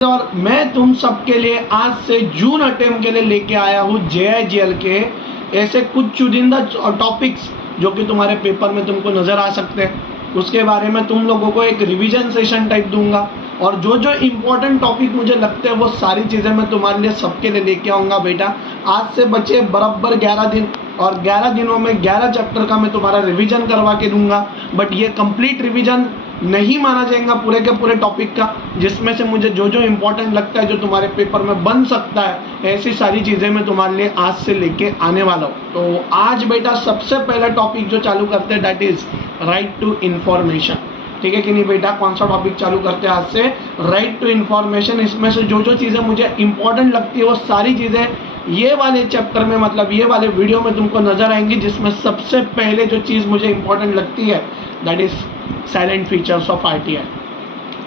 और मैं तुम सबके लिए आज से जून अटेम्प्ट के लिए लेके आया हूँ JIGL के ऐसे कुछ चुनिंदा टॉपिक्स जो कि तुम्हारे पेपर में तुमको नज़र आ सकते हैं। उसके बारे में तुम लोगों को एक रिवीजन सेशन टाइप दूंगा और जो जो इम्पोर्टेंट टॉपिक मुझे लगते हैं वो सारी चीज़ें मैं तुम्हारे लिए सबके लिए लेके आऊँगा। बेटा आज से बचे बराबर 11 दिन और 11 दिनों में 11 चैप्टर का मैं तुम्हारा रिवीजन करवा के दूंगा। बट ये कंप्लीट रिवीजन नहीं माना जाएगा पूरे के पूरे टॉपिक का, जिसमें से मुझे जो जो इम्पोर्टेंट लगता है जो तुम्हारे पेपर में बन सकता है ऐसी सारी चीज़ें मैं तुम्हारे लिए आज से लेके आने वाला हूँ। तो आज बेटा सबसे पहला टॉपिक जो चालू करते हैं that is right to information. ठीक है कि नहीं बेटा? कौन सा टॉपिक चालू करते हैं आज से? Right to information. इसमें से जो जो चीज़ें मुझे इंपॉर्टेंट लगती है वो सारी चीज़ें ये वाले चैप्टर में मतलब ये वाले वीडियो में तुमको नजर आएंगी, जिसमें सबसे पहले जो चीज़ मुझे इंपॉर्टेंट लगती है that is silent features of RTI।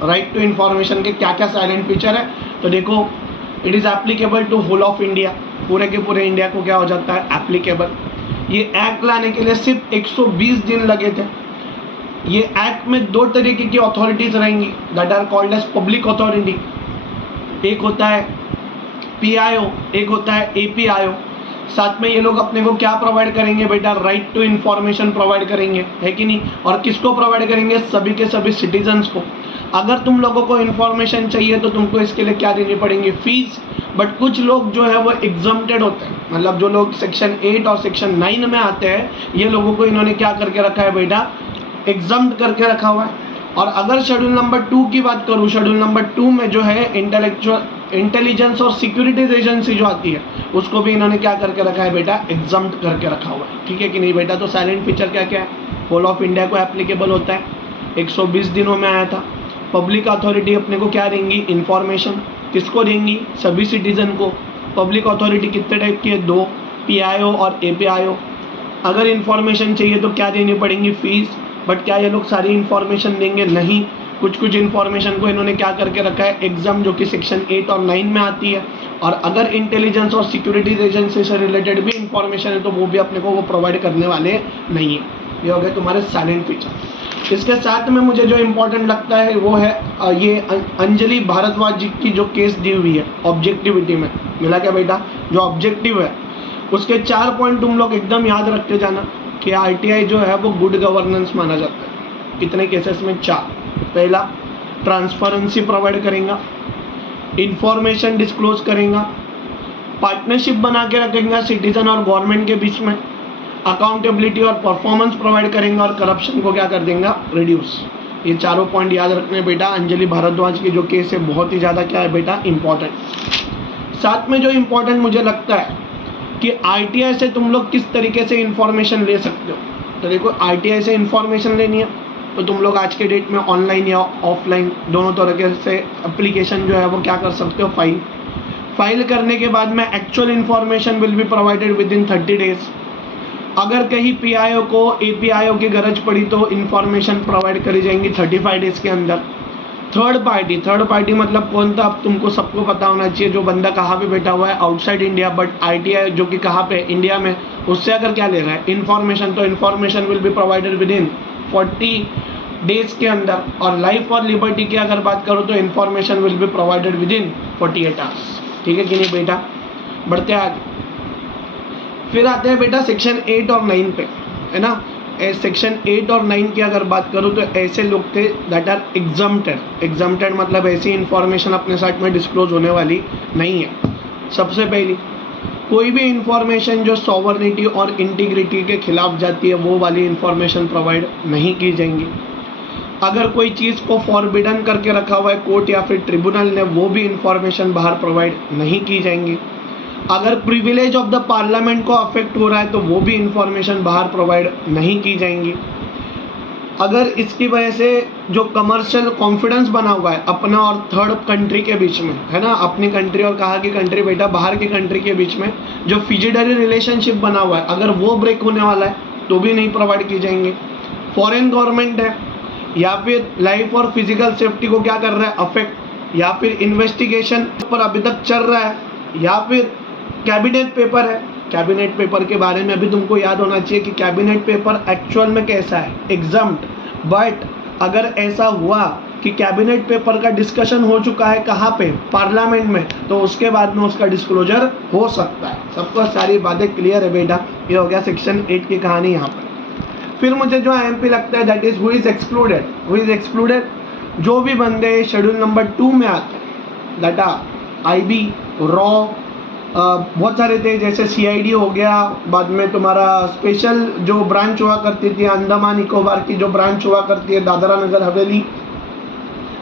Right to information के क्या क्या साइलेंट फीचर है तो देखो, it is applicable to whole of India. पूरे के पूरे इंडिया को क्या हो जाता है? एप्लीकेबल। ये एक्ट लाने के लिए सिर्फ 120 दिन लगे थे। ये एक्ट में दो तरीके की अथॉरिटीज रहेंगी that are called as public authority. एक होता है PIO, एक होता है APIO। साथ में ये लोग अपने को क्या प्रोवाइड करेंगे बेटा? राइट टू इन्फॉर्मेशन प्रोवाइड करेंगे, है कि नहीं? और किसको प्रोवाइड करेंगे? सभी के सभी सिटीजन्स को। अगर तुम लोगों को इन्फॉर्मेशन चाहिए तो तुमको इसके लिए क्या देनी पड़ेंगी? फीस। बट कुछ लोग जो है वो एग्जम्प्टेड होते हैं, मतलब जो लोग सेक्शन 8 और सेक्शन 9 में आते हैं ये लोगों को इन्होंने क्या करके रखा है बेटा? एग्जम्प्ट करके रखा हुआ है। और अगर शेड्यूल नंबर 2 की बात करूँ, शेड्यूल नंबर 2 में जो है इंटेलिजेंस और सिक्योरिटीज एजेंसी जो आती है उसको भी इन्होंने क्या करके रखा है बेटा? एग्जम्प्ट करके रखा हुआ है। ठीक है कि नहीं बेटा? तो साइलेंट फीचर क्या क्या है? होल ऑफ इंडिया को एप्लीकेबल होता है, 120 दिनों में आया था। पब्लिक अथॉरिटी अपने को क्या देंगी? इन्फॉर्मेशन। किसको देंगी? सभी सिटीजन को। पब्लिक अथॉरिटी कितने टाइप की है? 2, PIO और APIO। अगर इन्फॉर्मेशन चाहिए तो क्या देनी पड़ेंगी? फीस। बट क्या ये लोग सारी इन्फॉर्मेशन देंगे? नहीं। कुछ कुछ इन्फॉर्मेशन को इन्होंने क्या करके रखा है? एग्जाम, जो कि सेक्शन 8 और 9 में आती है। और अगर इंटेलिजेंस और सिक्योरिटीज एजेंसी से रिलेटेड भी इंफॉर्मेशन है तो वो भी अपने को वो प्रोवाइड करने वाले नहीं है। ये हो गए तुम्हारे साइलेंट फीचर। इसके साथ में मुझे जो इम्पोर्टेंट लगता है वो है ये अंजलि भारद्वाज जी की जो केस दी हुई है ऑब्जेक्टिविटी में। मिला क्या बेटा? जो ऑब्जेक्टिव है उसके 4 पॉइंट तुम लोग एकदम याद रखते जाना कि RTI जो है वो गुड गवर्नेंस माना जाता है। कितने केसेस में? 4। पहला, ट्रांसपेरेंसी प्रोवाइड करेगा, इंफॉर्मेशन डिस्क्लोज करेगा, पार्टनरशिप बना के रखेगा सिटीजन और गवर्नमेंट के बीच में, अकाउंटेबिलिटी और परफॉर्मेंस प्रोवाइड करेंगे और करप्शन को क्या कर देगा? रिड्यूस। ये चारों पॉइंट याद रखने बेटा। अंजलि भारद्वाज की जो केस है बहुत ही ज़्यादा क्या है बेटा? इंपॉर्टेंट। साथ में जो इम्पोर्टेंट मुझे लगता है कि RTI से तुम लोग किस तरीके से इंफॉर्मेशन ले सकते हो। तो देखो, RTI से इंफॉर्मेशन लेनी है तो तुम लोग आज के डेट में ऑनलाइन या ऑफलाइन दोनों तरह से एप्लीकेशन जो है वो क्या कर सकते हो? फाइल करने के बाद में actual information will be provided with in 30 days. अगर कहीं PIO को APIO की गरज पड़ी तो इंफॉर्मेशन प्रोवाइड करी जाएंगी 35 डेज के अंदर। थर्ड पार्टी मतलब कौन था? अब तुमको सबको पता होना चाहिए। जो बंदा कहाँ पे बैठा हुआ है? आउटसाइड इंडिया, बट RTI जो कि कहाँ पे? इंडिया में। उससे अगर क्या ले रहा है? इन्फॉर्मेशन। तो information will be provided with in 40 days के अंदर। और लाइफ और लिबर्टी की अगर बात करो तो information will be provided with in 48 hours. ठीक है कि नहीं बेटा? बढ़ते आगे। फिर आते हैं बेटा सेक्शन 8 और 9 पे, है ना? सेक्शन 8 और 9 की अगर बात करूँ तो ऐसे लोग थे दैट आर एग्जम्प्टेड मतलब ऐसी इंफॉर्मेशन अपने साथ में डिस्क्लोज होने वाली नहीं है। सबसे पहली, कोई भी इंफॉर्मेशन जो सॉवरेनिटी और इंटीग्रिटी के खिलाफ जाती है वो वाली इंफॉर्मेशन प्रोवाइड नहीं की जाएंगी। अगर कोई चीज़ को फॉरबिडन करके रखा हुआ है कोर्ट या फिर ट्रिब्यूनल ने, वो भी इंफॉर्मेशन बाहर प्रोवाइड नहीं की जाएंगी। अगर प्रिविलेज ऑफ द पार्लियामेंट को अफेक्ट हो रहा है तो वो भी इंफॉर्मेशन बाहर प्रोवाइड नहीं की जाएंगी। अगर इसकी वजह से जो कमर्शियल कॉन्फिडेंस बना हुआ है अपना और थर्ड कंट्री के बीच में, है ना, अपनी कंट्री और कहाँ की कंट्री बेटा? बाहर की कंट्री के बीच में जो फिजिडरी रिलेशनशिप बना हुआ है अगर वो ब्रेक होने वाला है तो भी नहीं प्रोवाइड की जाएंगे। फॉरेन गवर्नमेंट है या फिर लाइफ और फिजिकल सेफ्टी को क्या कर रहा है? अफेक्ट, या फिर इन्वेस्टिगेशन पर अभी तक चल रहा है, या फिर कैबिनेट पेपर है। कैबिनेट पेपर के बारे में अभी तुमको याद होना चाहिए कि कैबिनेट पेपर एक्चुअल में कैसा है? एग्जम्प्ट। बट अगर ऐसा हुआ कि कैबिनेट पेपर का डिस्कशन हो चुका है कहाँ पे, पार्लियामेंट में, तो उसके बाद में उसका डिस्क्लोजर हो सकता है। सबको सारी बातें क्लियर है बेटा। ये हो गया सेक्शन 8 की कहानी यहाँ पर। फिर मुझे जो IMP लगता है that is who is excluded. Who is excluded, जो भी बंदे शेड्यूल नंबर 2 में आते हैं, डाटा IB, रॉ, बहुत सारे थे, जैसे CID हो गया, बाद में तुम्हारा स्पेशल जो ब्रांच हुआ करती थी अंडमान निकोबार की, जो ब्रांच हुआ करती है दादरा नगर हवेली,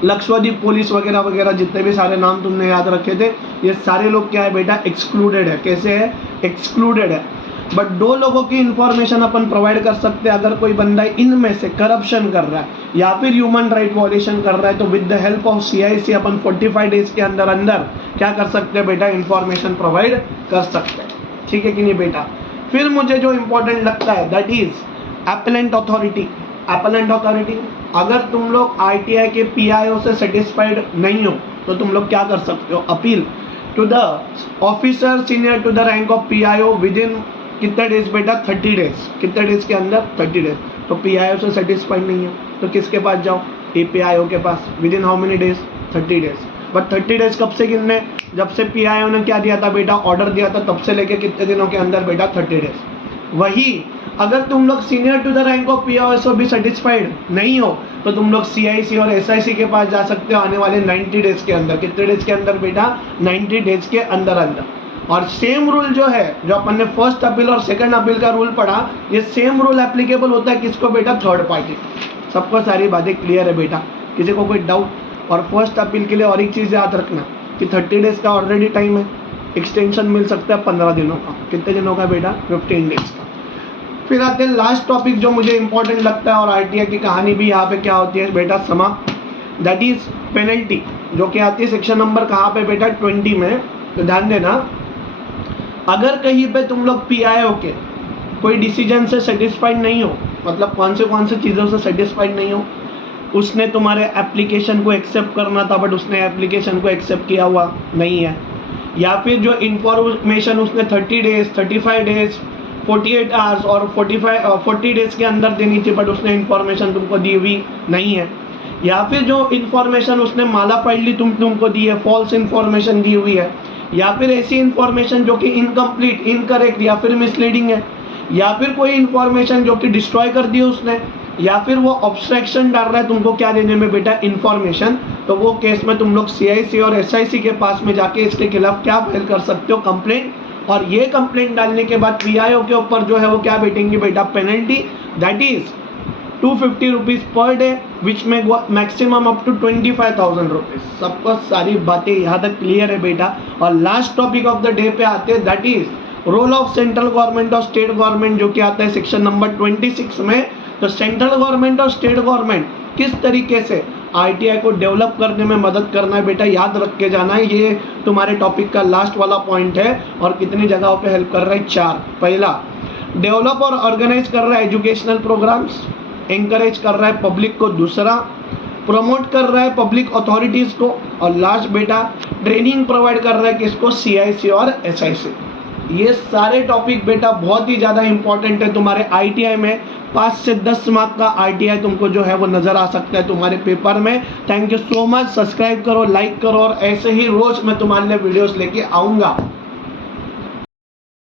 लक्षद्वीप पुलिस वगैरह वगैरह, जितने भी सारे नाम तुमने याद रखे थे, ये सारे लोग क्या है बेटा, एक्सक्लूडेड है। कैसे है, एक्सक्लूडेड है। बट 2 लोगों की इंफॉर्मेशन अपन प्रोवाइड कर सकते हैं। अगर कोई बंदा इनमें से करप्शन कर रहा है या फिर ह्यूमन राइट वॉयलेशन कर रहा है, तो with the help of CIC upon 45 days के अंदर अंदर क्या कर सकते हैं बेटा, इंफॉर्मेशन प्रोवाइड कर सकते हैं। ठीक है कि नहीं बेटा। फिर मुझे जो इंपॉर्टेंट लगता है that is appellate authority. Appellate authority, अगर तुम लोग ITI के PIO से सेटिस्फाइड नहीं हो तो तुम लोग क्या कर सकते हो, appeal to the officer senior to the rank of PIO within कितने डेज बेटा, 30 डेज। कितने डेज के अंदर, 30 डेज। तो PIO से सेटिस्फाइड नहीं है तो किसके पास जाओ, APIO के पास। Within how many days, 30 days. But 30 days कब से गिनने, जब से PIO ने क्या दिया था बेटा, ऑर्डर दिया था, तब से लेके कितने दिनों के अंदर बेटा, 30 डेज। वही अगर तुम लोग senior to the rank of PIO भी सेटिस्फाइड नहीं हो तो तुम लोग CIC और SIC के पास जा सकते हो आने वाले 90 डेज के अंदर। कितने डेज के अंदर बेटा, 90 डेज के अंदर अंदर। और सेम रूल जो है, जो अपन ने फर्स्ट अपील और सेकंड अपील का रूल पढ़ा, ये सेम रूल एप्लीकेबल होता है किसको बेटा, थर्ड पार्टी। सबको सारी बातें क्लियर है बेटा, किसी को कोई डाउट। और फर्स्ट अपील के लिए और एक चीज़ याद रखना कि 30 डेज का ऑलरेडी टाइम है, एक्सटेंशन मिल सकता है 15 दिनों का। कितने दिनों का बेटा, 15 डेज का। फिर आते हैं लास्ट टॉपिक जो मुझे इंपॉर्टेंट लगता है, और ITI की कहानी भी यहाँ पे क्या होती है बेटा, समा, दैट इज पेनल्टी, जो कि आती है सेक्शन नंबर कहाँ पे बेटा, 20 में। तो ध्यान देना, अगर कहीं पे तुम लोग PIO के कोई डिसीजन से सेटिस्फाइड नहीं हो, मतलब कौन से चीज़ों से सेटिस्फाइड नहीं हो, उसने तुम्हारे एप्लीकेशन को एक्सेप्ट करना था बट उसने एप्लीकेशन को एक्सेप्ट किया हुआ नहीं है, या फिर जो इंफॉर्मेशन उसने 30 डेज, 35 डेज, 48 आवर्स और 40 डेज के अंदर देनी थी बट उसने इंफॉर्मेशन तुमको दी हुई नहीं है, या फिर जो इंफॉर्मेशन उसने मालाफाइडली तुमको दी है, फॉल्स इंफॉर्मेशन दी हुई है, या फिर ऐसी इंफॉर्मेशन जो कि इनकम्प्लीट, इनकरेक्ट या फिर मिसलीडिंग है, या फिर कोई इंफॉर्मेशन जो कि डिस्ट्रॉय कर दी है उसने, या फिर वो ऑब्स्ट्रक्शन डाल रहा है तुमको क्या देने में बेटा, इंफॉर्मेशन। तो वो केस में तुम लोग CIC और SIC के पास में जाके इसके खिलाफ क्या फाइल कर सकते हो, कंप्लेंट। और ये कंप्लेंट डालने के बाद PIO के ऊपर जो है वो क्या बैठेंगे बेटा, penalty, that is 250 rupees per day, which में मैक्सिमम अप टू 25,000 रुपीज़। सबको सारी बातें यहाँ तक क्लियर है बेटा। और last topic of the day पे आते हैं, that is role of central government और स्टेट गवर्नमेंट, जो कि आता है सेक्शन नंबर 26 में। तो सेंट्रल गवर्नमेंट और स्टेट गवर्नमेंट किस तरीके से ITI को डेवलप करने में मदद करना है बेटा, याद रख के जाना है। ये तुम्हारे टॉपिक का लास्ट वाला पॉइंट है। और कितनी जगहों पे हेल्प कर रहा है, 4। पहला, डेवलप और ऑर्गेनाइज कर रहा है एजुकेशनल प्रोग्राम्स, एंकरेज कर रहा है पब्लिक को। दूसरा, प्रमोट कर रहा है पब्लिक अथॉरिटीज़ को। और लास्ट बेटा, ट्रेनिंग प्रोवाइड कर रहा है किसको, CIC और SIC। ये सारे टॉपिक बेटा बहुत ही ज़्यादा इंपॉर्टेंट है तुम्हारे ITI में। 5 से 10 मार्क का ITI तुमको जो है वो नज़र आ सकता है तुम्हारे पेपर में। Thank you so much. Subscribe करो, लाइक करो, और ऐसे ही रोज़ मैं तुम्हारे लिए वीडियोस लेके आऊँगा।